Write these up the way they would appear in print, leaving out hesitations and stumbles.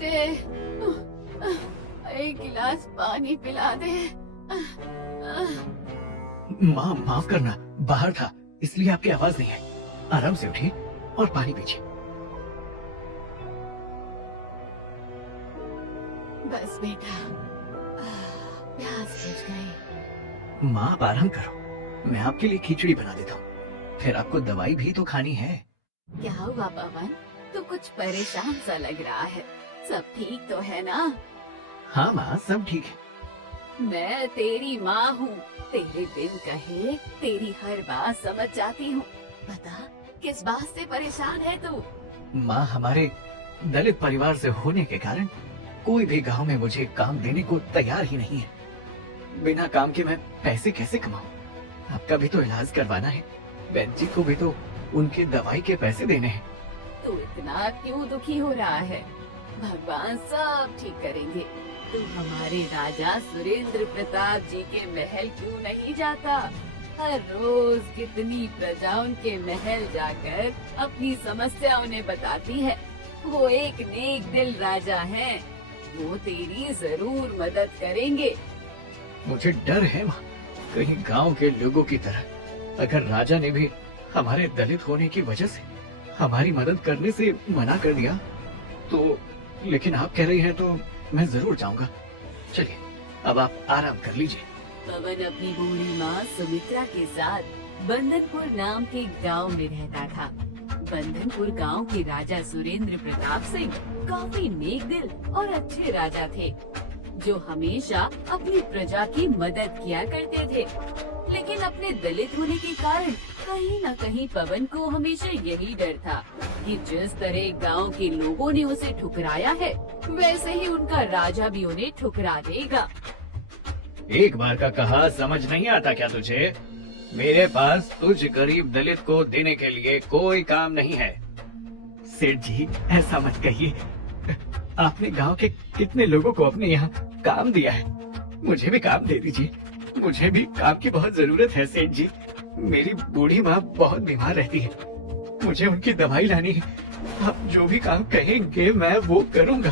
बेटे, एक गिलास पानी पिला दे। माँ माफ करना, बाहर था इसलिए आपकी आवाज नहीं आई। आराम से उठिए और पानी पीजिए। बस बेटा, प्यास बुझ गई। माँ आप आराम करो, मैं आपके लिए खिचड़ी बना देता हूँ, फिर आपको दवाई भी तो खानी है। क्या हुआ पवन, तू कुछ परेशान सा लग रहा है। सब ठीक तो है ना? हाँ माँ, सब ठीक है। मैं तेरी माँ हूँ, तेरे बिन कहे तेरी हर बात समझ जाती हूँ। बता, किस बात से परेशान है तू? माँ, हमारे दलित परिवार से होने के कारण कोई भी गांव में मुझे काम देने को तैयार ही नहीं है। बिना काम के मैं पैसे कैसे कमाऊं? आपका भी तो इलाज करवाना है, बहन जी को भी तो उनकी दवाई के पैसे देने हैं। तू इतना क्यों दुखी हो रहा है? भगवान सब ठीक करेंगे। तू हमारे राजा सुरेंद्र प्रताप जी के महल क्यों नहीं जाता? हर रोज कितनी प्रजा उनके महल जाकर अपनी समस्या उन्हें बताती है। वो एक नेक दिल राजा हैं, वो तेरी जरूर मदद करेंगे। मुझे डर है माँ, कहीं गांव के लोगों की तरह अगर राजा ने भी हमारे दलित होने की वजह से हमारी मदद करने से मना कर दिया तो। लेकिन आप कह रही हैं तो मैं जरूर जाऊंगा। चलिए अब आप आराम कर लीजिए। पवन अपनी बूढ़ी माँ सुमित्रा के साथ बंधनपुर नाम के गांव में रहता था। बंधनपुर गांव के राजा सुरेंद्र प्रताप सिंह काफी नेक दिल और अच्छे राजा थे, जो हमेशा अपनी प्रजा की मदद किया करते थे। लेकिन अपने दलित होने के कारण कहीं न कहीं पवन को हमेशा यही डर था कि जिस तरह गांव के लोगों ने उसे ठुकराया है, वैसे ही उनका राजा भी उन्हें ठुकरा देगा। एक बार का कहा समझ नहीं आता क्या तुझे? मेरे पास तुझ गरीब दलित को देने के लिए कोई काम नहीं है। सेठ जी ऐसा मत कहिए, आपने गांव के कितने लोगों को अपने यहाँ काम दिया है, मुझे भी काम दे दीजिए। मुझे भी काम की बहुत जरूरत है सेठ जी। मेरी बूढ़ी माँ बहुत बीमार रहती है, मुझे उनकी दवाई लानी है। आप जो भी काम कहेंगे मैं वो करूँगा।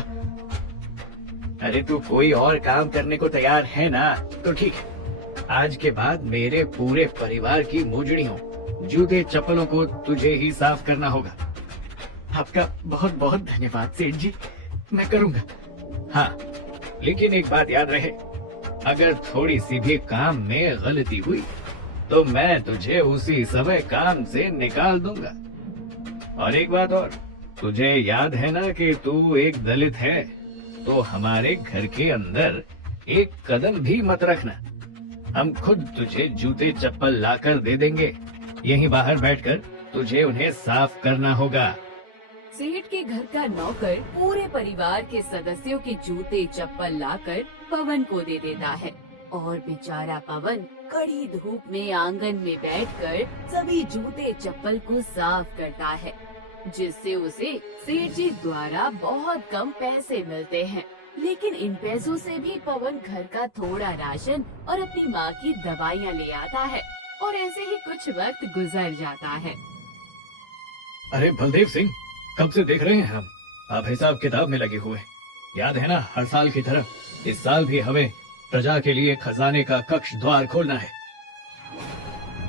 अरे तू कोई और काम करने को तैयार है ना तो ठीक है। आज के बाद मेरे पूरे परिवार की मोजड़ियों, जूते चप्पलों को तुझे ही साफ करना होगा। आपका बहुत बहुत धन्यवाद सेठ जी, मैं करूँगा। हाँ, लेकिन एक बात याद रहे, अगर थोड़ी सी भी काम में गलती हुई तो मैं तुझे उसी समय काम से निकाल दूंगा। और एक बात और, तुझे याद है ना कि तू एक दलित है, तो हमारे घर के अंदर एक कदम भी मत रखना। हम खुद तुझे जूते चप्पल लाकर दे देंगे, यहीं बाहर बैठकर तुझे उन्हें साफ करना होगा। सेठ के घर का नौकर पूरे परिवार के सदस्यों के जूते चप्पल लाकर पवन को दे देता है और बेचारा पवन कड़ी धूप में आंगन में बैठकर सभी जूते चप्पल को साफ करता है, जिससे उसे सेठ जी द्वारा बहुत कम पैसे मिलते हैं। लेकिन इन पैसों से भी पवन घर का थोड़ा राशन और अपनी माँ की दवाइयाँ ले आता है और ऐसे ही कुछ वक्त गुजर जाता है। अरे बलदेव सिंह, कब से देख रहे हैं हम, आप हिसाब किताब में लगे हुए। याद है ना, हर साल की तरह इस साल भी हमें प्रजा के लिए खजाने का कक्ष द्वार खोलना है।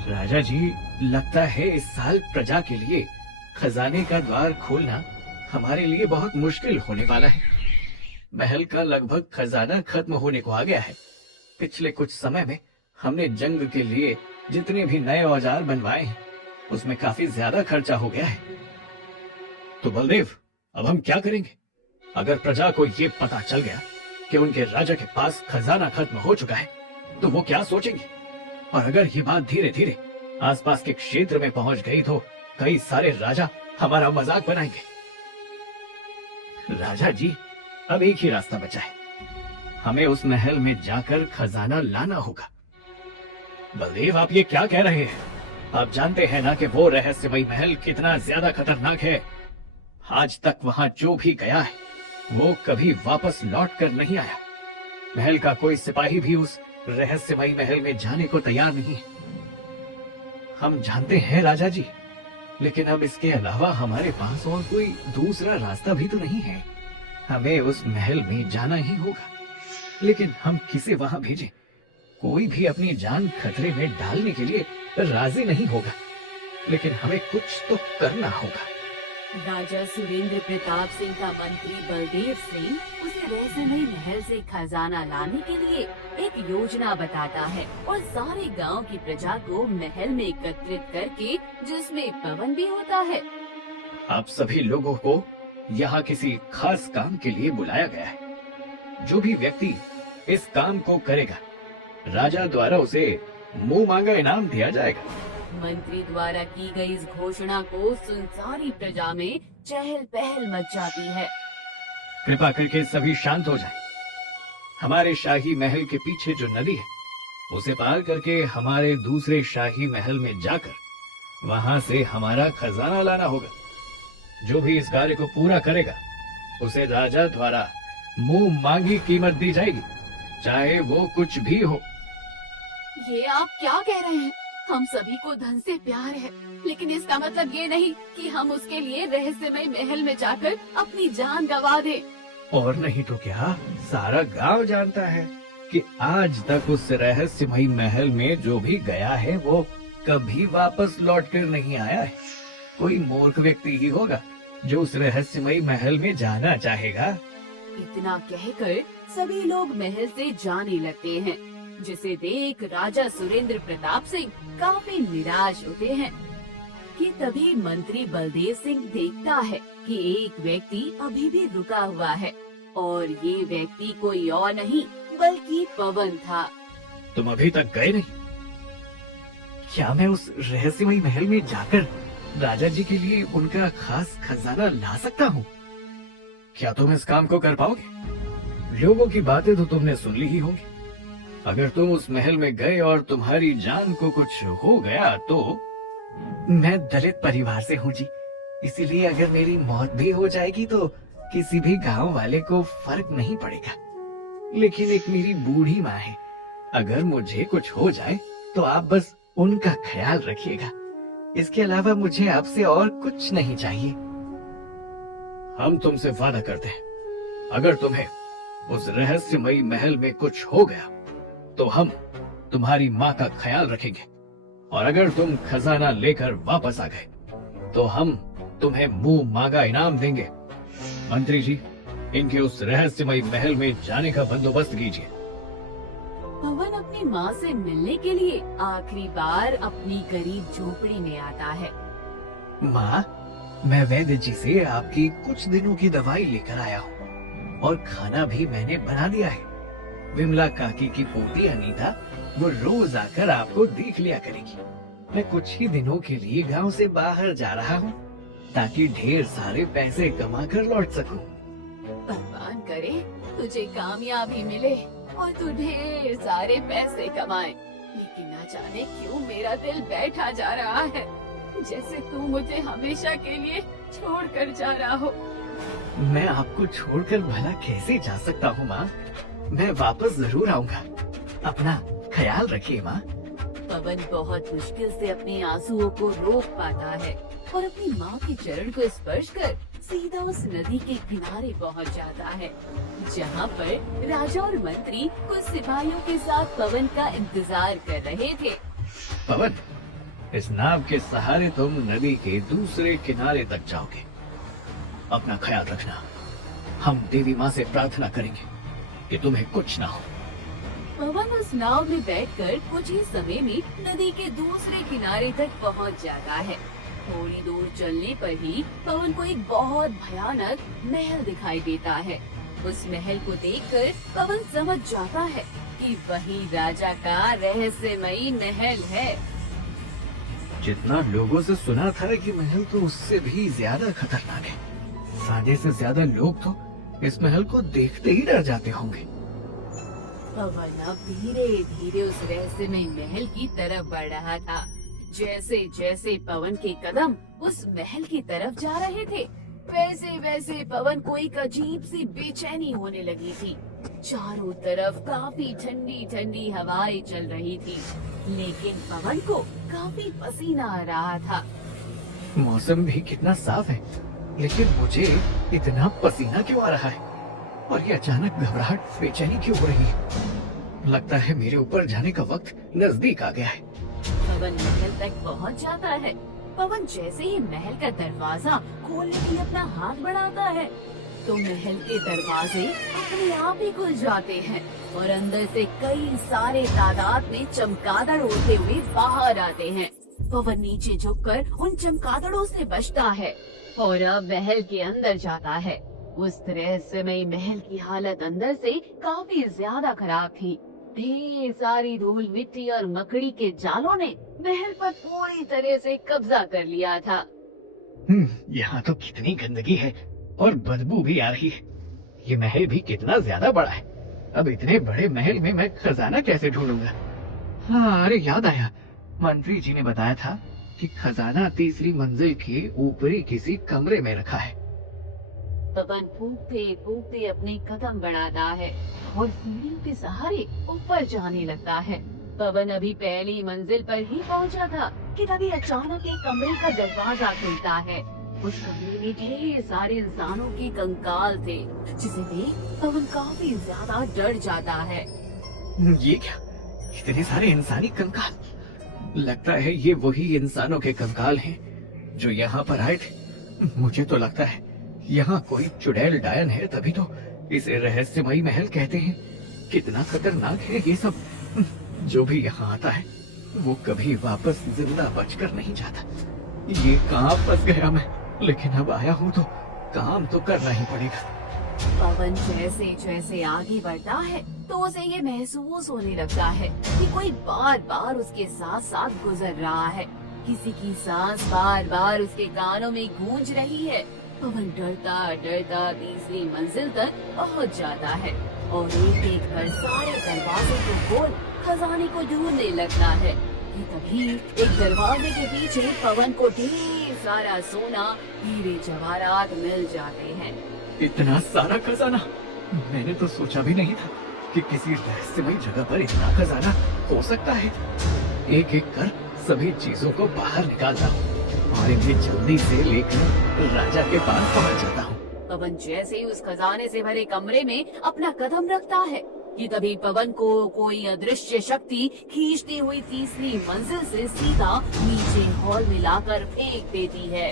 राजा जी, लगता है इस साल प्रजा के लिए खजाने का द्वार खोलना हमारे लिए बहुत मुश्किल होने वाला है। महल का लगभग खजाना खत्म होने को आ गया है। पिछले कुछ समय में हमने जंग के लिए जितने भी नए औजार बनवाए हैं, उसमें काफी ज्यादा खर्चा हो गया है। तो बलदेव, अब हम क्या करेंगे? अगर प्रजा को ये पता चल गया कि उनके राजा के पास खजाना खत्म हो चुका है, तो वो क्या सोचेंगे? और अगर ये बात धीरे धीरे आसपास के क्षेत्र में पहुंच गई तो कई सारे राजा हमारा मजाक बनाएंगे। राजा जी, अब एक ही रास्ता बचा है, हमें उस महल में जाकर खजाना लाना होगा। बलदेव, आप ये क्या कह रहे हैं? आप जानते हैं ना कि वो रहस्यमयी महल कितना ज्यादा खतरनाक है। आज तक वहां जो भी गया है वो कभी वापस लौट कर नहीं आया। महल का कोई सिपाही भी उस रहस्यमयी महल में जाने को तैयार नहीं है। हम जानते हैं राजा जी, लेकिन अब इसके अलावा हमारे पास और कोई दूसरा रास्ता भी तो नहीं है। हमें उस महल में जाना ही होगा, लेकिन हम किसे वहां भेजें? कोई भी अपनी जान खतरे में डालने के लिए राजी नहीं होगा, लेकिन हमें कुछ तो करना होगा। राजा सुरेंद्र प्रताप सिंह का मंत्री बलदेव सिंह उसे रहस्यमयी महल से खजाना लाने के लिए एक योजना बताता है और सारे गांव की प्रजा को महल में एकत्रित करके, जिसमें पवन भी होता है। आप सभी लोगों को यहाँ किसी खास काम के लिए बुलाया गया है। जो भी व्यक्ति इस काम को करेगा, राजा द्वारा उसे मुंह मांगा इनाम दिया जाएगा। मंत्री द्वारा की गई इस घोषणा को सुन सारी प्रजा में चहल पहल मच जाती है। कृपा करके सभी शांत हो जाएं। हमारे शाही महल के पीछे जो नदी है, उसे पार करके हमारे दूसरे शाही महल में जाकर वहां से हमारा खजाना लाना होगा। जो भी इस कार्य को पूरा करेगा, उसे राजा द्वारा मुंह मांगी कीमत दी जाएगी, चाहे वो कुछ भी हो। ये आप क्या कह रहे हैं? हम सभी को धन से प्यार है, लेकिन इसका मतलब ये नहीं कि हम उसके लिए रहस्यमय महल में जाकर अपनी जान गंवा दें। और नहीं तो क्या, सारा गांव जानता है कि आज तक उस रहस्यमयी महल में जो भी गया है वो कभी वापस लौटकर नहीं आया है। कोई मूर्ख व्यक्ति ही होगा जो उस रहस्यमयी महल में जाना चाहेगा। इतना कहकर सभी लोग महल से जाने लगते हैं, जिसे देख राजा सुरेंद्र प्रताप सिंह काफी निराश होते हैं कि तभी मंत्री बलदेव सिंह देखता है कि एक व्यक्ति अभी भी रुका हुआ है और ये व्यक्ति कोई और नहीं बल्कि पवन था। तुम अभी तक गए नहीं? क्या मैं उस रहस्यमयी महल में जाकर राजा जी के लिए उनका खास खजाना ला सकता हूँ? क्या तुम इस काम को कर पाओगे? लोगों की बातें तो तुमने सुन ली ही होंगी। अगर तुम उस महल में गए और तुम्हारी जान को कुछ हो गया तो? मैं दलित परिवार से हूँ जी, इसीलिए अगर मेरी मौत भी हो जाएगी तो किसी भी गांव वाले को फर्क नहीं पड़ेगा। लेकिन एक मेरी बूढ़ी माँ है, अगर मुझे कुछ हो जाए तो आप बस उनका ख्याल रखिएगा। इसके अलावा मुझे आपसे और कुछ नहीं चाहिए। हम तुमसे वादा करते हैं, अगर तुम्हें उस रहस्यमयी महल में कुछ हो गया तो हम तुम्हारी माँ का ख्याल रखेंगे, और अगर तुम खजाना लेकर वापस आ गए तो हम तुम्हें मुंह मांगा इनाम देंगे। मंत्री जी, इनके उस रहस्यमयी महल में जाने का बंदोबस्त कीजिए। पवन अपनी माँ से मिलने के लिए आखिरी बार अपनी गरीब झोपड़ी में आता है। माँ, मैं वैद्य जी से आपकी कुछ दिनों की दवाई लेकर आया हूँ और खाना भी मैंने बना दिया है। विमला काकी की पोती अनीता वो रोज आकर आपको देख लिया करेगी। मैं कुछ ही दिनों के लिए गांव से बाहर जा रहा हूँ ताकि ढेर सारे पैसे कमा कर लौट सकूं। भगवान करे तुझे कामयाबी मिले और तू ढेर सारे पैसे कमाए, लेकिन न जाने क्यों मेरा दिल बैठा जा रहा है, जैसे तू मुझे हमेशा के लिए छोड़ कर जा रहा हो। मैं आपको छोड़कर भला कैसे जा सकता हूँ माँ? मैं वापस जरूर आऊंगा। अपना ख्याल रखिए माँ। पवन बहुत मुश्किल से अपने आंसुओं को रोक पाता है और अपनी माँ के चरण को स्पर्श कर सीधा उस नदी के किनारे पहुँच जाता है, जहाँ पर राजा और मंत्री कुछ सिपाहियों के साथ पवन का इंतजार कर रहे थे। पवन, इस नाव के सहारे तुम नदी के दूसरे किनारे तक जाओगे। अपना ख्याल रखना। हम देवी माँ से प्रार्थना करेंगे कि तुम्हें कुछ ना हो। पवन उस नाव में बैठकर कुछ ही समय में नदी के दूसरे किनारे तक पहुंच जाता है। थोड़ी दूर चलने पर ही पवन को एक बहुत भयानक महल दिखाई देता है। उस महल को देखकर पवन समझ जाता है कि वही राजा का रहस्यमयी महल है। जितना लोगों से सुना था कि महल तो उससे भी ज्यादा खतरनाक है, आधे से ज्यादा लोग तो इस महल को देखते ही डर जाते होंगे। पवन अब धीरे धीरे उस रहस्यमय महल की तरफ बढ़ रहा था। जैसे जैसे पवन के कदम उस महल की तरफ जा रहे थे, वैसे वैसे पवन को एक अजीब सी बेचैनी होने लगी थी। चारों तरफ काफी ठंडी ठंडी हवाएं चल रही थी, लेकिन पवन को काफी पसीना आ रहा था। मौसम भी कितना साफ है, लेकिन मुझे इतना पसीना क्यों आ रहा है? और ये अचानक घबराहट बेचैनी क्यों हो रही है? लगता है मेरे ऊपर जाने का वक्त नजदीक आ गया है। पवन महल तक पहुंच जाता है। पवन जैसे ही महल का दरवाजा खोलने के लिए अपना हाथ बढ़ाता है तो महल के दरवाजे अपने आप ही खुल जाते हैं और अंदर से कई सारे तादाद में चमगादड़ उड़ते हुए बाहर आते हैं। पवन नीचे झुककर उन चमगादड़ों से बचता है और अब महल के अंदर जाता है। उस रहस्यमयी महल की हालत अंदर से काफी ज्यादा खराब थी। ढेर सारी धूल, मिट्टी और मकड़ी के जालों ने महल पर पूरी तरह से कब्जा कर लिया था। यहाँ तो कितनी गंदगी है और बदबू भी आ रही है। ये महल भी कितना ज्यादा बड़ा है। अब इतने बड़े महल में मैं खजाना कैसे ढूंढूंगा? हाँ, अरे याद आया, मंत्री जी ने बताया था कि खजाना तीसरी मंजिल के ऊपरी किसी कमरे में रखा है। पवन फूंकते फूंकते अपने कदम बढ़ाता है और सीढ़ियों के सहारे ऊपर जाने लगता है। पवन अभी पहली मंजिल पर ही पहुंचा था कि तभी अचानक एक कमरे का दरवाजा खुलता है। उस कमरे में ढेर सारे इंसानों के कंकाल थे, जिसे देख पवन काफी ज्यादा डर जाता है। ये क्या, इतने सारे इंसानी कंकाल? लगता है ये वही इंसानों के कंकाल हैं जो यहाँ पर आए थे। मुझे तो लगता है यहाँ कोई चुड़ैल डायन है, तभी तो इसे रहस्यमयी महल कहते हैं। कितना खतरनाक है ये सब। जो भी यहाँ आता है वो कभी वापस जिंदा बचकर नहीं जाता। ये कहाँ फंस गया मैं, लेकिन अब आया हूँ तो काम तो करना ही पड़ेगा। पवन जैसे जैसे आगे बढ़ता है तो उसे ये महसूस होने लगता है कि कोई बार बार उसके साथ साथ गुजर रहा है। किसी की सांस बार बार उसके कानों में गूंज रही है। पवन डरता डरता तीसरी मंजिल तक पहुंच जाता है और एक एक कर सारे दरवाजे को खोल खजाने को ढूंढने लगता है कि तभी एक दरवाजे के पीछे पवन को ढेर सारा सोना, हीरे जवाहरात मिल जाते हैं। इतना सारा खजाना! मैंने तो सोचा भी नहीं था कि किसी रहस्यमयी जगह पर इतना खजाना हो सकता है। एक एक कर सभी चीजों को बाहर निकालता हूँ और इन्हें जल्दी से लेकर राजा के पास पहुँच जाता हूँ। पवन जैसे ही उस खजाने से भरे कमरे में अपना कदम रखता है कि तभी पवन को कोई अदृश्य शक्ति खींचती हुई तीसरी मंजिल से सीधा नीचे हॉल में लाकर फेंक देती है।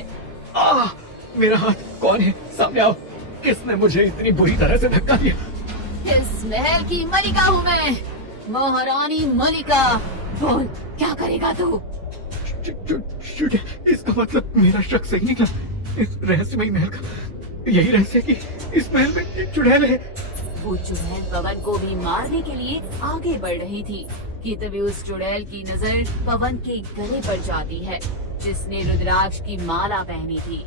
मेरा हाथ! कौन है? सामने आओ। किसने मुझे इतनी बुरी तरह से धक्का दिया? इस महल की मलिका हूँ मैं, महारानी मलिका। बोल, क्या करेगा तू? इसका मतलब मेरा शक सही निकला। इस रहस्यमयी महल का यही रहस्य कि इस महल में एक चुड़ैल है। वो चुड़ैल पवन को भी मारने के लिए आगे बढ़ रही थी कि तभी उस चुड़ैल की नजर पवन के गले पर जाती है, जिसने रुद्राक्ष की माला पहनी थी।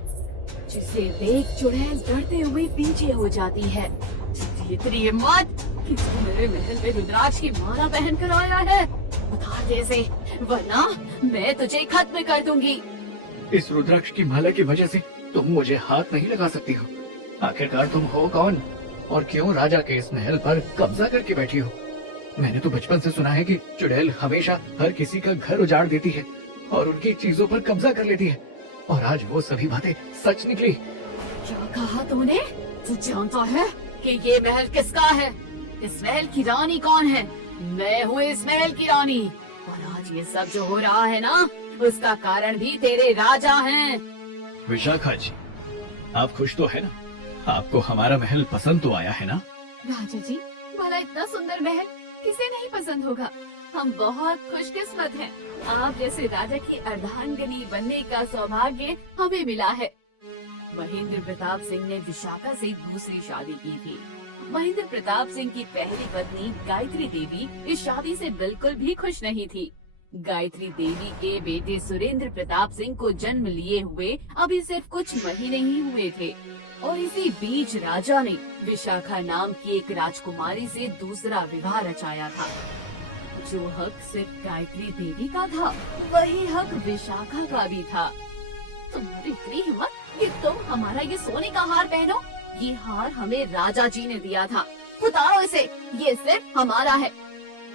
जिसे देख चुड़ैल डरते हुए पीछे हो जाती है। इतनी हिम्मत कि तू मेरे महल में रुद्राक्ष की माला पहन कर आया है? बता दे से, वरना मैं तुझे खत्म कर दूंगी। इस रुद्राक्ष की माला की वजह से तुम मुझे हाथ नहीं लगा सकती हो। आखिरकार तुम हो कौन और क्यों राजा के इस महल पर कब्जा करके बैठी हो? मैंने तो बचपन से सुना है कि चुड़ैल हमेशा हर किसी का घर उजाड़ देती है और उनकी चीजों पर कब्जा कर लेती है, और आज वो सभी बातें सच निकली। क्या कहा तूने? तू जानता है कि ये महल किसका है? इस महल की रानी कौन है? मैं हूँ इस महल की रानी, और आज ये सब जो हो रहा है ना, उसका कारण भी तेरे राजा हैं। विशाखा जी, आप खुश तो है ना? आपको हमारा महल पसंद तो आया है ना? राजा जी, भला इतना सुंदर महल किसे नहीं पसंद होगा। हम बहुत खुशकिस्मत हैं। आप जैसे राजा की अर्धांगिनी बनने का सौभाग्य हमें मिला है। महेंद्र प्रताप सिंह ने विशाखा से दूसरी शादी की थी। महेंद्र प्रताप सिंह की पहली पत्नी गायत्री देवी इस शादी से बिल्कुल भी खुश नहीं थी। गायत्री देवी के बेटे सुरेंद्र प्रताप सिंह को जन्म लिए हुए अभी सिर्फ कुछ महीने ही हुए थे, और इसी बीच राजा ने विशाखा नाम की एक राजकुमारी से दूसरा विवाह रचाया था। जो हक सिर्फ गायत्री देवी का था, वही हक विशाखा का भी था। तुम्हारी इतनी हिम्मत कि तुम हमारा ये सोने का हार पहनो? ये हार हमें राजा जी ने दिया था। उतारो इसे, ये सिर्फ हमारा है।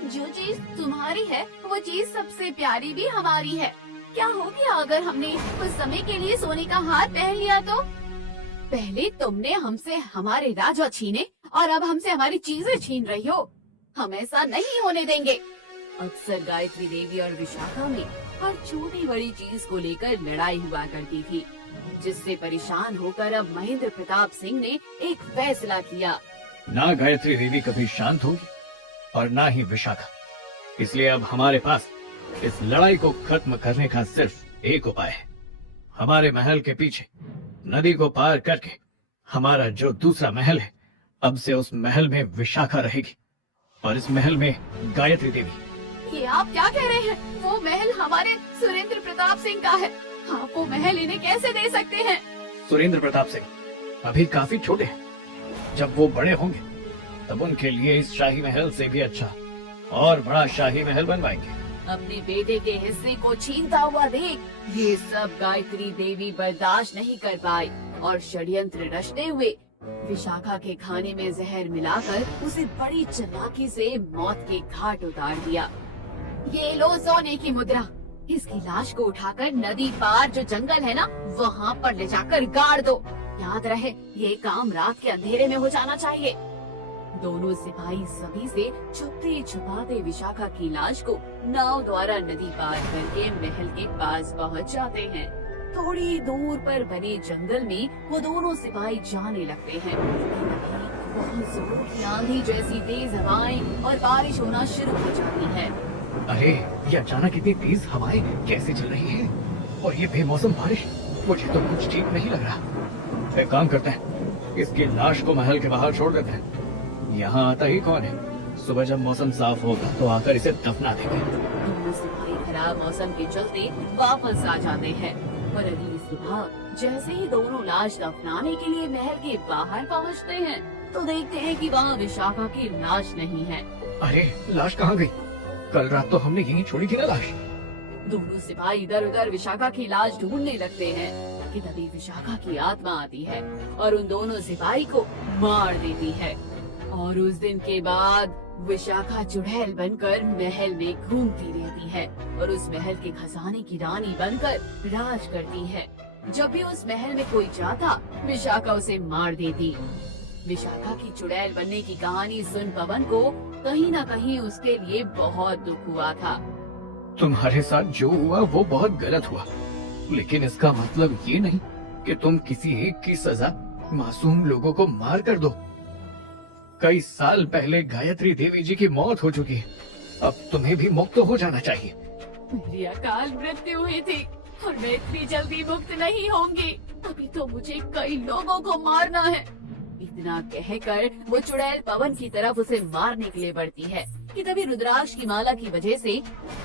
जो चीज तुम्हारी है वो चीज सबसे प्यारी भी हमारी है। क्या हो गया अगर हमने कुछ समय के लिए सोने का हार पहन लिया तो? पहले तुमने हमसे हमारे राजा छीने और अब हमसे हमारी चीजें छीन रही हो। हम ऐसा नहीं होने देंगे। अक्सर गायत्री देवी और विशाखा में हर छोटी बड़ी चीज को लेकर लड़ाई हुआ करती थी, जिससे परेशान होकर अब महेंद्र प्रताप सिंह ने एक फैसला किया। ना गायत्री देवी कभी शांत होगी और ना ही विशाखा। इसलिए अब हमारे पास इस लड़ाई को खत्म करने का सिर्फ एक उपाय है। हमारे महल के पीछे नदी को पार करके हमारा जो दूसरा महल है, अब से उस महल में विशाखा रहेगी और इस महल में गायत्री देवी। ये आप क्या कह रहे हैं? वो महल हमारे सुरेंद्र प्रताप सिंह का है। आप वो महल इन्हें कैसे दे सकते हैं? सुरेंद्र प्रताप सिंह अभी काफी छोटे हैं। जब वो बड़े होंगे तब उनके लिए इस शाही महल से भी अच्छा और बड़ा शाही महल बनवाएंगे। अपने बेटे के हिस्से को छीनता हुआ देख ये सब गायत्री देवी बर्दाश्त नहीं कर पाई और षड्यंत्र रचते हुए विशाखा के खाने में जहर मिलाकर उसे बड़ी चालाकी से मौत के घाट उतार दिया। ये लो सोने की मुद्रा, इसकी लाश को उठाकर नदी पार जो जंगल है ना, वहाँ पर ले जाकर गाड़ दो। याद रहे, ये काम रात के अंधेरे में हो जाना चाहिए। दोनों सिपाही सभी से छुपते छुपाते विशाखा की लाश को नाव द्वारा नदी पार करके महल के पास पहुंच जाते हैं। थोड़ी दूर पर बने जंगल में वो दोनों सिपाही जाने लगते हैं। बहुत जोरों की आंधी जैसी तेज हवाएं और बारिश होना शुरू हो जाती है। अरे ये अचानक इतनी तेज हवाएं कैसे चल रही है और ये बेमौसम बारिश, मुझे तो कुछ ठीक नहीं लग रहा। एक काम करते हैं, इसकी लाश को महल के बाहर छोड़ देते हैं। यहाँ आता ही कौन है? सुबह जब मौसम साफ होगा तो आकर इसे दफना देंगे। दोनों सिपाही खराब मौसम के चलते वापस आ जाते हैं और अगली सुबह जैसे ही दोनों लाश दफनाने के लिए महल के बाहर पहुँचते हैं तो देखते हैं कि वहाँ विशाखा की लाश नहीं है। अरे लाश कहाँ गई? कल रात तो हमने यहीं छोड़ी थी ना लाश। दोनों सिपाही इधर उधर विशाखा की लाश ढूंढने लगते हैं कि तभी विशाखा की आत्मा आती है और उन दोनों सिपाही को मार देती है। और उस दिन के बाद विशाखा चुड़ैल बनकर महल में घूमती रहती है और उस महल के खजाने की रानी बनकर राज करती है। जब भी उस महल में कोई जाता, विशाखा उसे मार देती। विशाखा की चुड़ैल बनने की कहानी सुन पवन को कहीं न कहीं उसके लिए बहुत दुख हुआ था। तुम्हारे साथ जो हुआ वो बहुत गलत हुआ, लेकिन इसका मतलब ये नहीं कि तुम किसी एक की सजा मासूम लोगों को मार कर दो। कई साल पहले गायत्री देवी जी की मौत हो चुकी है, अब तुम्हें भी मुक्त हो जाना चाहिए। मेरी अकाल मृत्यु हुई थी और मैं इतनी जल्दी मुक्त नहीं होंगी। अभी तो मुझे कई लोगों को मारना है। इतना कहकर वो चुड़ैल पवन की तरफ उसे मारने के लिए बढ़ती है कि तभी रुद्राक्ष की माला की वजह से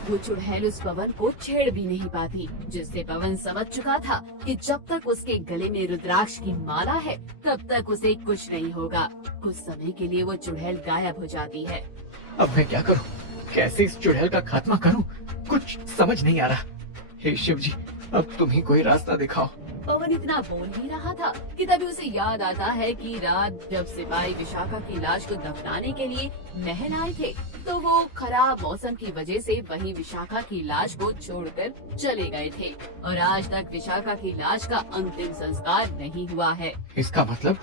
वो चुड़ैल उस पवन को छेड़ भी नहीं पाती, जिससे पवन समझ चुका था कि जब तक उसके गले में रुद्राक्ष की माला है तब तक उसे कुछ नहीं होगा। कुछ समय के लिए वो चुड़ैल गायब हो जाती है। अब मैं क्या करूं? कैसे इस चुड़ैल का खात्मा करूं? कुछ समझ नहीं आ रहा। हे शिव जी, अब तुम ही कोई रास्ता दिखाओ। पवन इतना बोल ही रहा था कि तभी उसे याद आता है कि रात जब सिपाही विशाखा की लाश को दफनाने के लिए महल आए थे तो वो खराब मौसम की वजह से वहीं विशाखा की लाश को छोड़कर चले गए थे और आज तक विशाखा की लाश का अंतिम संस्कार नहीं हुआ है। इसका मतलब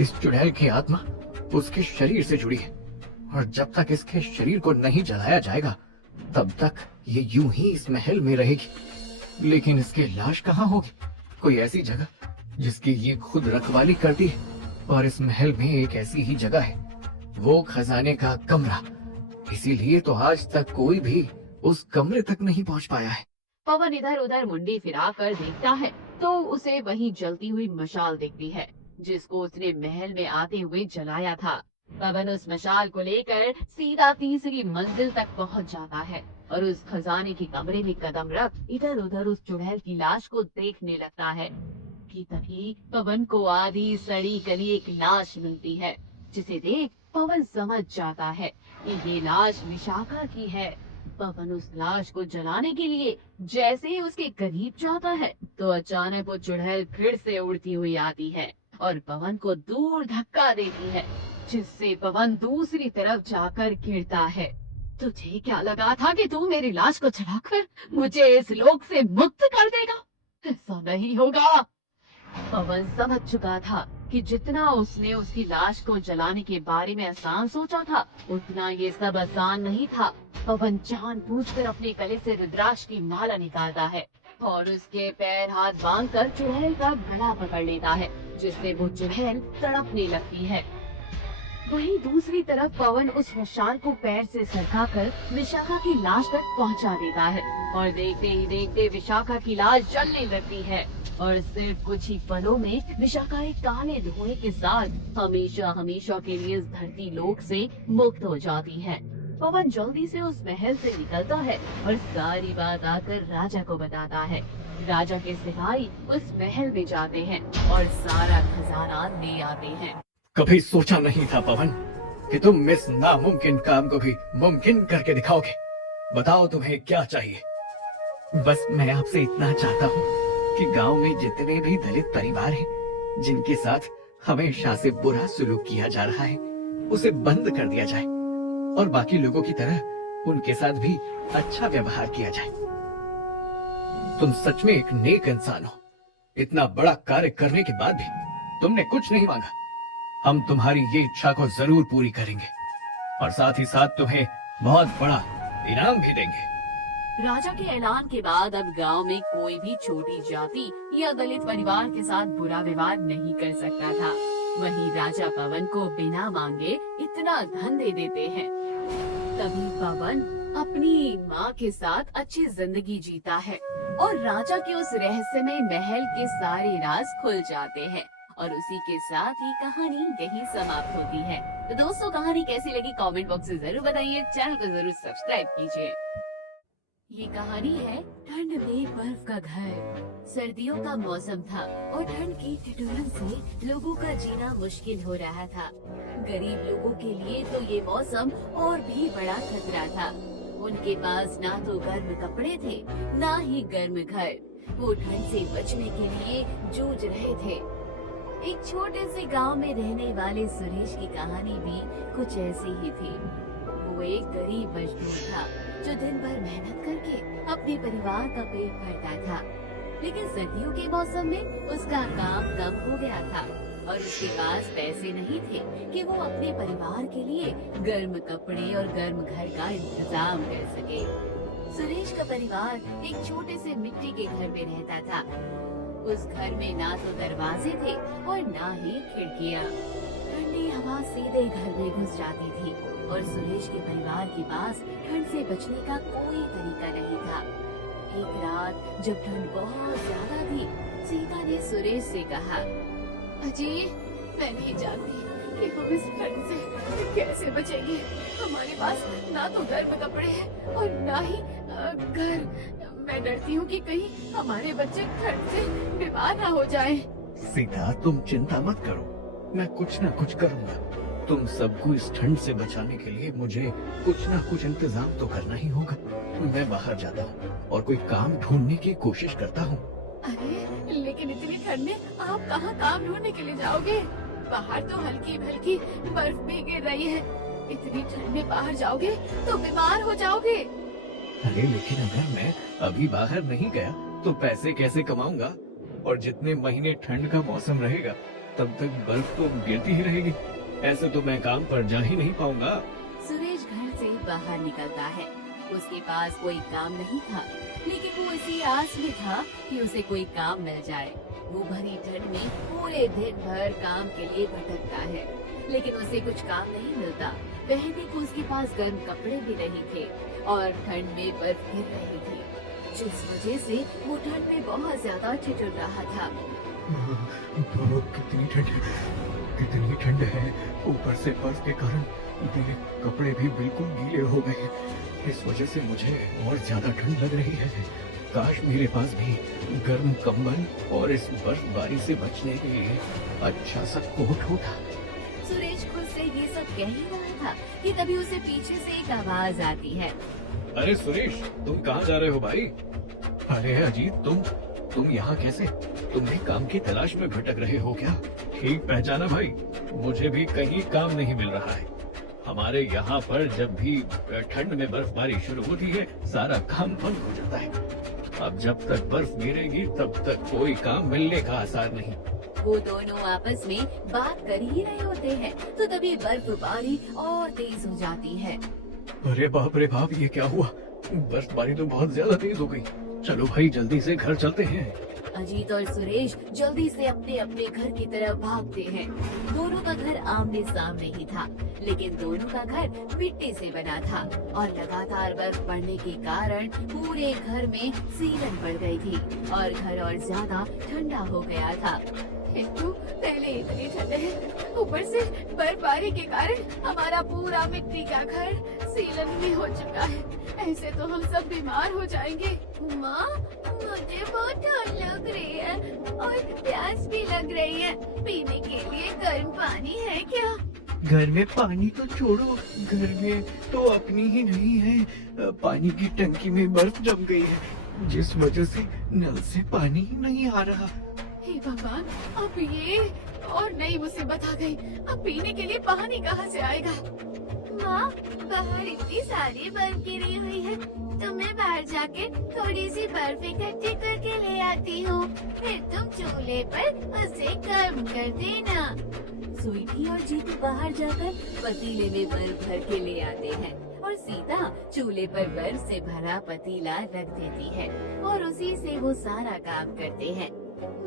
इस चुड़ैल की आत्मा उसके शरीर से जुड़ी है और जब तक इसके शरीर को नहीं जलाया जाएगा तब तक ये यूं ही इस महल में रहेगी। लेकिन इसकी लाश कहाँ होगी? कोई ऐसी जगह जिसकी ये खुद रखवाली करती है, और इस महल में एक ऐसी ही जगह है, वो खजाने का कमरा। इसीलिए तो आज तक कोई भी उस कमरे तक नहीं पहुंच पाया है। पवन इधर उधर मुंडी फिराकर देखता है तो उसे वहीं जलती हुई मशाल दिखती है जिसको उसने महल में आते हुए जलाया था। पवन उस मशाल को लेकर सीधा तीसरी मंजिल तक पहुंच जाता है और उस खजाने के कमरे में कदम रख इधर उधर उस चुड़ैल की लाश को देखने लगता है कि तभी पवन को आधी सड़ी गली एक लाश मिलती है, जिसे देख पवन समझ जाता है कि ये लाश विशाखा की है। पवन उस लाश को जलाने के लिए जैसे ही उसके करीब जाता है तो अचानक वो चुड़ैल फिर से उड़ती हुई आती है और पवन को दूर धक्का देती है, जिससे पवन दूसरी तरफ जाकर गिरता है। तुझे क्या लगा था कि तू मेरी लाश को जलाकर मुझे इस लोक से मुक्त कर देगा? ऐसा नहीं होगा। पवन समझ चुका था कि जितना उसने उसकी लाश को जलाने के बारे में आसान सोचा था, उतना ये सब आसान नहीं था। पवन जानबूझकर अपने गले से रुद्राक्ष की माला निकालता है और उसके पैर हाथ बांधकर चुड़ैल का गला पकड़ लेता है, जिससे वो चुड़ैल तड़पने लगती है। वहीं दूसरी तरफ पवन उस मशाल को पैर से सरकाकर विशाखा की लाश तक पहुंचा देता है और देखते ही देखते विशाखा की लाश जलने लगती है और सिर्फ कुछ ही पलों में विशाखा एक काले धुएं के साथ हमेशा हमेशा के लिए इस धरती लोक से मुक्त हो जाती है। पवन जल्दी से उस महल से निकलता है और सारी बात आकर राजा को बताता है। राजा के सिपाही उस महल में जाते हैं और सारा खजाना ले आते हैं। कभी सोचा नहीं था पवन कि तुम इस नामुमकिन काम को भी मुमकिन करके दिखाओगे। बताओ तुम्हें क्या चाहिए? बस मैं आपसे इतना चाहता हूँ कि गांव में जितने भी दलित परिवार हैं, जिनके साथ हमेशा से बुरा सलूक किया जा रहा है, उसे बंद कर दिया जाए और बाकी लोगों की तरह उनके साथ भी अच्छा व्यवहार किया जाए। तुम सच में एक नेक इंसान हो। इतना बड़ा कार्य करने के बाद भी तुमने कुछ नहीं मांगा। हम तुम्हारी ये इच्छा को जरूर पूरी करेंगे और साथ ही साथ तुम्हें बहुत बड़ा इनाम भी देंगे। राजा के ऐलान के बाद अब गांव में कोई भी छोटी जाति या दलित परिवार के साथ बुरा व्यवहार नहीं कर सकता था। वहीं राजा पवन को बिना मांगे इतना धन दे देते हैं। तभी पवन अपनी माँ के साथ अच्छी जिंदगी जीता है और राजा के उस रहस्यमय महल के सारे राज खुल जाते हैं और उसी के साथ ही कहानी यही समाप्त होती है। तो दोस्तों, कहानी कैसी लगी कमेंट बॉक्स में जरूर बताइए। चैनल को जरूर सब्सक्राइब कीजिए। ये कहानी है ठंड में बर्फ का घर। सर्दियों का मौसम था और ठंड की ठिठुरन से लोगों का जीना मुश्किल हो रहा था। गरीब लोगों के लिए तो ये मौसम और भी बड़ा खतरा था। उनके पास ना तो गर्म कपड़े थे, ना ही गर्म घर। वो ठंड से बचने के लिए जूझ रहे थे। एक छोटे से गांव में रहने वाले सुरेश की कहानी भी कुछ ऐसी ही थी। वो एक गरीब मजदूर था जो दिन भर मेहनत करके अपने परिवार का पेट भरता था, लेकिन सर्दियों के मौसम में उसका काम कम हो गया था और उसके पास पैसे नहीं थे कि वो अपने परिवार के लिए गर्म कपड़े और गर्म घर का इंतजाम कर सके। सुरेश का परिवार एक छोटे से मिट्टी के घर में रहता था। उस घर में ना तो दरवाजे थे और ना ही खिड़कियाँ। ठंडी हवा सीधे घर में घुस जाती थी और सुरेश के परिवार के पास ठंड से बचने का कोई तरीका नहीं था। एक रात जब ठंड बहुत ज्यादा थी, सीता ने सुरेश से कहा, अजी, मैं नहीं जानती कि हम इस ठंड से कैसे बचेंगे। हमारे पास ना तो गर्म कपड़े हैं और ना ही घर। मैं डरती हूँ कि कहीं हमारे बच्चे ठंड से बीमार ना हो जाएं। सीता, तुम चिंता मत करो, मैं कुछ ना कुछ करूँगा। तुम सबको इस ठंड से बचाने के लिए मुझे कुछ ना कुछ इंतजाम तो करना ही होगा। मैं बाहर जाता हूँ और कोई काम ढूंढने की कोशिश करता हूँ। अरे, लेकिन इतनी ठंड में आप कहाँ काम ढूंढने के लिए जाओगे? बाहर तो हल्की भल्की बर्फ भी गिर रही है। इतनी ठंड में बाहर जाओगे तो बीमार हो जाओगे। अरे लेकिन अगर मैं अभी बाहर नहीं गया तो पैसे कैसे कमाऊंगा? और जितने महीने ठंड का मौसम रहेगा तब तक बर्फ तो गिरती ही रहेगी। ऐसे तो मैं काम पर जा ही नहीं पाऊंगा। सुरेश घर से बाहर निकलता है। उसके पास कोई काम नहीं था, लेकिन वो इसी आस में था कि उसे कोई काम मिल जाए। वो भरी ठंड में पूरे दिन भर काम के लिए भटकता है, लेकिन उसे कुछ काम नहीं मिलता। पहनने को उसके पास गर्म कपड़े भी नहीं थे और ठंड में बर्फ गिर रही थी, जिस वजह से वो ठंड में बहुत ज्यादा ठिठुर रहा था। कितनी ठंड है। ऊपर से बर्फ के कारण मेरे कपड़े भी बिल्कुल गीले हो गए। इस वजह से मुझे और ज्यादा ठंड लग रही है। काश मेरे पास भी गर्म कंबल और इस बर्फबारी से बचने के लिए अच्छा सा कोट होता। सुरेश खुद से ये सब कह ही रहा था कि तभी उसे पीछे से एक आवाज आती है। अरे सुरेश, तुम कहाँ जा रहे हो भाई? अरे अजीत, तुम यहाँ कैसे? तुम भी काम की तलाश में भटक रहे हो क्या? ठीक पहचाना भाई, मुझे भी कहीं काम नहीं मिल रहा है। हमारे यहाँ पर जब भी ठंड में बर्फबारी शुरू होती है सारा काम बंद हो जाता है। अब जब तक बर्फ गिरेगी तब तक कोई काम मिलने का आसार नहीं। वो दोनों आपस में बात कर ही रहे होते हैं तो तभी बर्फबारी और तेज हो जाती है। अरे बाप, ये क्या हुआ? बर्फबारी तो बहुत ज्यादा तेज हो गई। चलो भाई, जल्दी से घर चलते हैं। अजीत और सुरेश जल्दी से अपने अपने घर की तरफ भागते हैं। दोनों का घर आमने सामने ही था, लेकिन दोनों का घर मिट्टी से बना था और लगातार बर्फ पड़ने के कारण पूरे घर में सीलन पड़ गई थी और घर और ज्यादा ठंडा हो गया था। पहले इतनी ठंड है, ऊपर से बर्फबारी के कारण हमारा पूरा मिट्टी का घर सीलन भी हो चुका है। ऐसे तो हम सब बीमार हो जाएंगे। माँ, मुझे बहुत ठंड लग रही है और प्यास भी लग रही है। पीने के लिए गर्म पानी है क्या? घर में पानी तो छोड़ो, घर में तो अपनी ही नहीं है। पानी की टंकी में बर्फ जम गई है, जिस वजह से नल से पानी ही नहीं आ रहा। हे भगवान, अब ये और नई मुसीबत आ गई। अब पीने के लिए पानी कहाँ से आएगा? माँ, बाहर इतनी सारी बर्फ गिरी हुई है, तो मैं बाहर जाके थोड़ी सी बर्फ इकट्ठी करके ले आती हूँ। फिर तुम चूल्हे पर उसे गर्म कर देना। स्वीटी और जीतू बाहर जाकर पतीले में बर्फ भर के ले आते हैं और सीता चूल्हे पर बर्फ से भरा पतीला रख देती है और उसी से वो सारा काम करते हैं।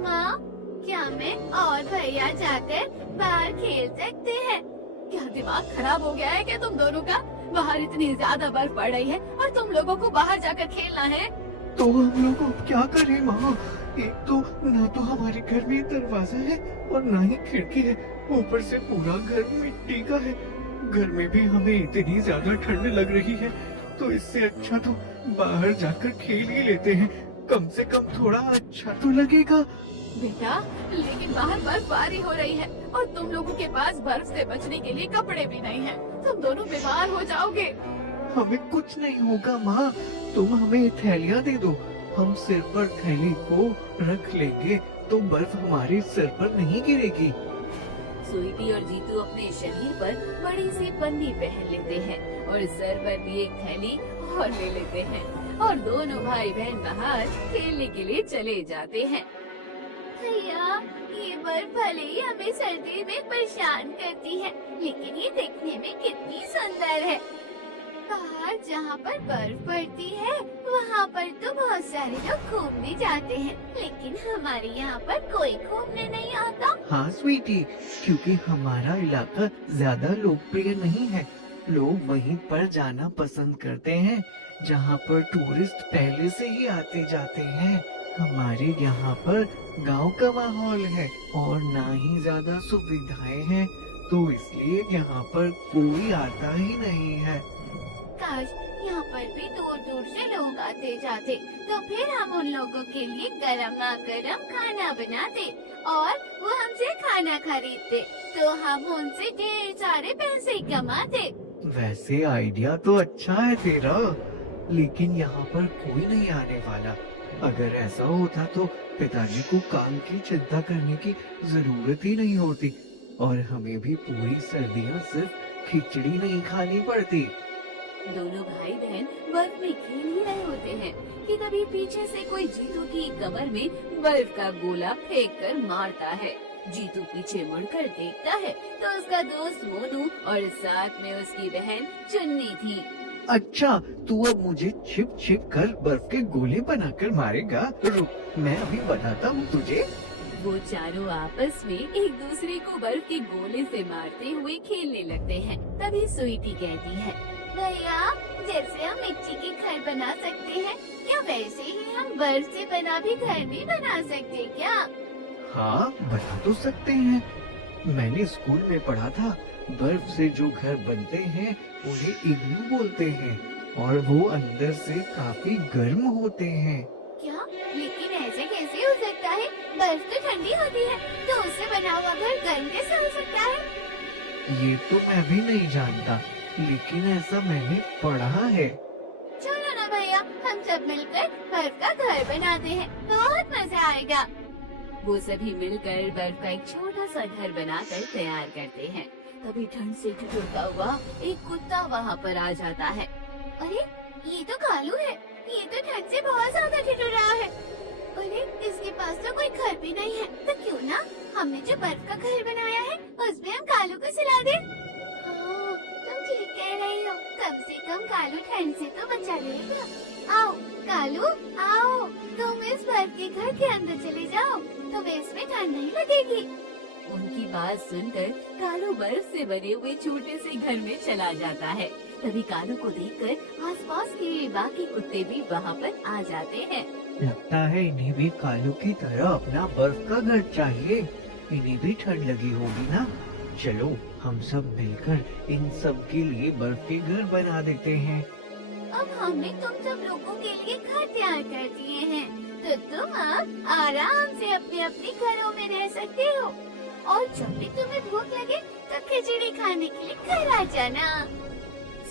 माँ, क्या मैं और भैया जाकर बाहर खेल सकते हैं? क्या दिमाग खराब हो गया है क्या तुम दोनों का? बाहर इतनी ज्यादा बर्फ पड़ रही है और तुम लोगों को बाहर जाकर खेलना है? तो हम लोग क्या करें माँ? एक तो ना तो हमारे घर में दरवाजा है और ना ही खिड़की है, ऊपर से पूरा घर मिट्टी का है। घर में भी हमें इतनी ज्यादा ठंड लग रही है, तो इससे अच्छा तो बाहर जाकर खेल ही लेते हैं। कम से कम थोड़ा अच्छा तो लगेगा। बेटा, लेकिन बाहर बर्फबारी हो रही है और तुम लोगों के पास बर्फ से बचने के लिए कपड़े भी नहीं हैं। तुम दोनों बीमार हो जाओगे। हमें कुछ नहीं होगा माँ, तुम हमें थैलियाँ दे दो, हम सिर पर थैली को रख लेंगे तो बर्फ हमारे सिर पर नहीं गिरेगी। स्वीटी और जीतू अपने शरीर पर बड़ी सी पन्नी पहन लेते हैं और सर पर भी एक थैली और ले लेते हैं और दोनों भाई बहन बाहर खेलने के लिए चले जाते हैं। भैया, ये बर्फ भले ही हमें सर्दी में परेशान करती है, लेकिन ये देखने में कितनी सुंदर है। बाहर जहाँ पर बर्फ पड़ती है वहाँ पर तो बहुत सारे लोग घूमने जाते हैं, लेकिन हमारे यहाँ पर कोई घूमने नहीं आता। हाँ स्वीटी, क्योंकि हमारा इलाका ज्यादा लोकप्रिय नहीं है। लोग वहीं पर जाना पसंद करते हैं जहाँ पर टूरिस्ट पहले से ही आते जाते हैं। हमारे यहाँ पर गांव का माहौल है और ना ही ज्यादा सुविधाएं हैं, तो इसलिए यहाँ पर कोई आता ही नहीं है। काश यहाँ पर भी दूर दूर से लोग आते जाते, तो फिर हम उन लोगों के लिए गरमा गरम खाना बनाते और वो हमसे खाना खरीदते, तो हम उनसे ढेर सारे पैसे कमाते। वैसे आइडिया तो अच्छा है तेरा, लेकिन यहाँ पर कोई नहीं आने वाला। अगर ऐसा होता तो पिताजी को काम की चिंता करने की जरूरत ही नहीं होती और हमें भी पूरी सर्दियाँ सिर्फ खिचड़ी नहीं खानी पड़ती। दोनों भाई बहन बर्फ में खेल ही रहे होते हैं कि तभी पीछे से कोई जीतू की कमर में बर्फ का गोला फेंक कर मारता है। जीतू पीछे मुड़कर देखता है तो उसका दोस्त मोनू और साथ में उसकी बहन चुन्नी थी। अच्छा, तू अब मुझे छिप छिप कर बर्फ के गोले बनाकर मारेगा? रुक, मैं अभी बताता हूँ तुझे। वो चारों आपस में एक दूसरे को बर्फ के गोले से मारते हुए खेलने लगते हैं। तभी स्वीटी कहती है, भैया, जैसे हम मिट्टी के घर बना सकते हैं, क्या वैसे ही हम बर्फ से बना भी घर भी बना सकते क्या? हाँ, बना तो सकते हैं। मैंने स्कूल में पढ़ा था, बर्फ से जो घर बनते हैं उन्हें इग्लू बोलते हैं और वो अंदर से काफी गर्म होते हैं। क्या? लेकिन ऐसे कैसे हो सकता है? बर्फ तो ठंडी होती है, तो उससे बना हुआ घर गर्म कैसे हो सकता है? ये तो मैं भी नहीं जानता, लेकिन ऐसा मैंने पढ़ा है। चलो ना भैया, हम सब मिलकर बर्फ का घर बनाते हैं, बहुत मजा आएगा। वो सभी मिलकर बर्फ का एक छोटा सा घर बनाकर तैयार करते हैं। तभी ठंड से ठिठुरता हुआ एक कुत्ता वहाँ पर आ जाता है। अरे, ये तो कालू है, ये तो ठंड से बहुत ज्यादा ठिठुर रहा है। अरे, इसके पास तो कोई घर भी नहीं है, तो क्यों ना हमने जो बर्फ का घर बनाया है उसमें हम कालू को सुला दे। हाँ, तुम ठीक कह रही हो। कम से कम कालू ठंड से तो बचा लेगा। आओ कालू, आओ, तुम इस बर्फ के घर के अंदर चले जाओ, तुम्हें इसमें ठंड नहीं लगेगी। उनकी बात सुनकर कालू बर्फ से बने हुए छोटे से घर में चला जाता है। तभी कालू को देखकर आसपास के बाकी कुत्ते भी वहाँ पर आ जाते हैं। लगता है इन्हें भी कालू की तरह अपना बर्फ का घर चाहिए। इन्हें भी ठंड लगी होगी ना। चलो हम सब मिलकर इन सब के लिए बर्फ के घर बना देते हैं। अब हमने तुम सब लोगों के लिए घर तैयार कर दिए हैं, तो तुम अब आराम से अपने अपने घरों में रह सकते हो। और जब भी तुम्हें भूख लगे तो खिचड़ी खाने के लिए घर आ जाना।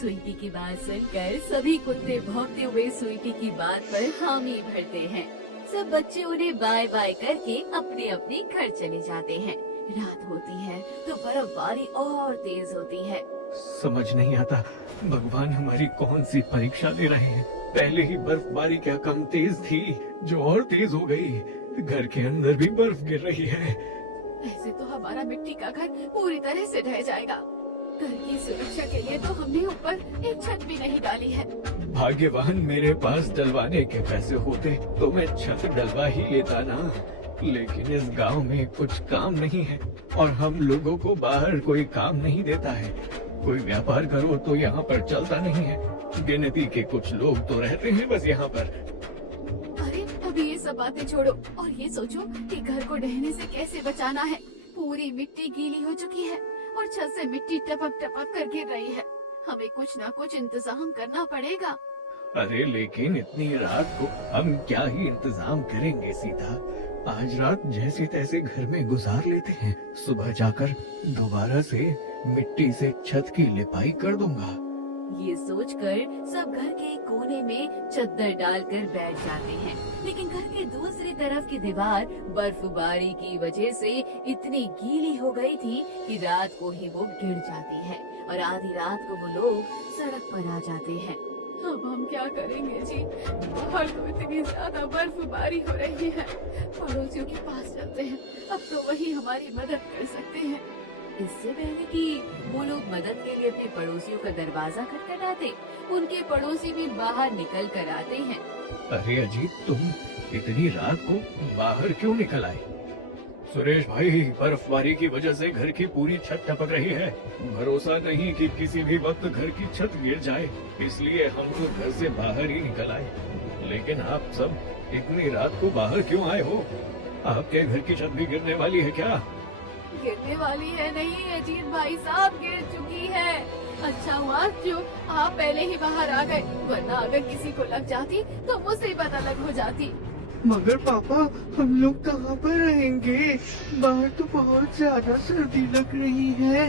स्वीटी की बात सुनकर सभी कुत्ते भौंकते हुए स्वीटी की बात पर हामी भरते हैं। सब बच्चे उन्हें बाय बाय करके अपने अपने घर चले जाते हैं। रात होती है तो बर्फबारी और तेज होती है। समझ नहीं आता भगवान हमारी कौन सी परीक्षा ले रहे हैं। पहले ही बर्फबारी क्या कम तेज थी जो और तेज हो गई। घर के अंदर भी बर्फ गिर रही है। ऐसे तो हमारा मिट्टी का घर पूरी तरह से ढह जाएगा। घर की सुरक्षा के लिए तो हमने ऊपर एक छत भी नहीं डाली है। भाग्यवान मेरे पास डलवाने के पैसे होते तो मैं छत डलवा ही लेता ना। लेकिन इस गांव में कुछ काम नहीं है और हम लोगों को बाहर कोई काम नहीं देता है। कोई व्यापार करो तो यहाँ पर चलता नहीं है। गिनती के कुछ लोग तो रहते हैं बस यहाँ पर। अरे अभी ये सब बातें छोड़ो और ये सोचो कि घर को ढहने से कैसे बचाना है। पूरी मिट्टी गीली हो चुकी है और छत से मिट्टी टपक टपक कर गिर रही है। हमें कुछ ना कुछ इंतजाम करना पड़ेगा। अरे लेकिन इतनी रात को हम क्या ही इंतजाम करेंगे सीता। आज रात जैसे तैसे घर में गुजार लेते हैं। सुबह जाकर दोबारा से मिट्टी से छत की लिपाई कर दूंगा। ये सोचकर सब घर के एक कोने में चद्दर डालकर बैठ जाते हैं। लेकिन घर के दूसरी तरफ की दीवार बर्फबारी की वजह से इतनी गीली हो गई थी कि रात को ही वो गिर जाती है और आधी रात को वो लोग सड़क पर आ जाते हैं। अब हम क्या करेंगे जी? बाहर तो इतनी ज्यादा बर्फबारी हो रही है। पड़ोसियों के पास चलते हैं, अब तो वही हमारी मदद कर सकते हैं। इससे पहले कि वो लोग मदद के लिए अपने पड़ोसियों का दरवाजा खटखटाते, उनके पड़ोसी भी बाहर निकल कर आते हैं। अरे अजीत, तुम इतनी रात को बाहर क्यों निकल आए? सुरेश भाई, बर्फबारी की वजह से घर की पूरी छत टपक रही है। भरोसा नहीं कि किसी भी वक्त घर की छत गिर जाए, इसलिए हम तो घर से बाहर ही निकल आए। लेकिन आप सब इतनी रात को बाहर क्यों आए हो? आपके घर की छत भी गिरने वाली है क्या? गिरने वाली है नहीं अजीत भाई साहब, गिर चुकी है। अच्छा हुआ जो आप पहले ही बाहर आ गए, वरना अगर किसी को लग जाती तो मुसीबत अलग हो जाती। मगर पापा, हम लोग कहाँ पर रहेंगे? बाहर तो बहुत ज्यादा सर्दी लग रही है।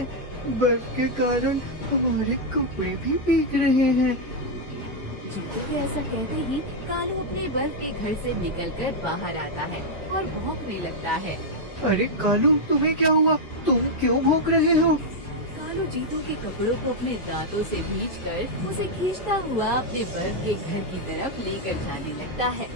बर्फ के कारण हमारे कपड़े भी भीग रहे हैं। चींटी के ऐसा कहते ही कालू अपने बर्फ के घर से निकलकर बाहर आता है और भौंकने लगता है। अरे कालू, तुम्हें क्या हुआ? तुम क्यों भौंक रहे हो? कालू जीतू के कपड़ों को अपने दांतों से भींचकर उसे खींचता हुआ अपने बर्फ के घर की तरफ लेकर जाने लगता है।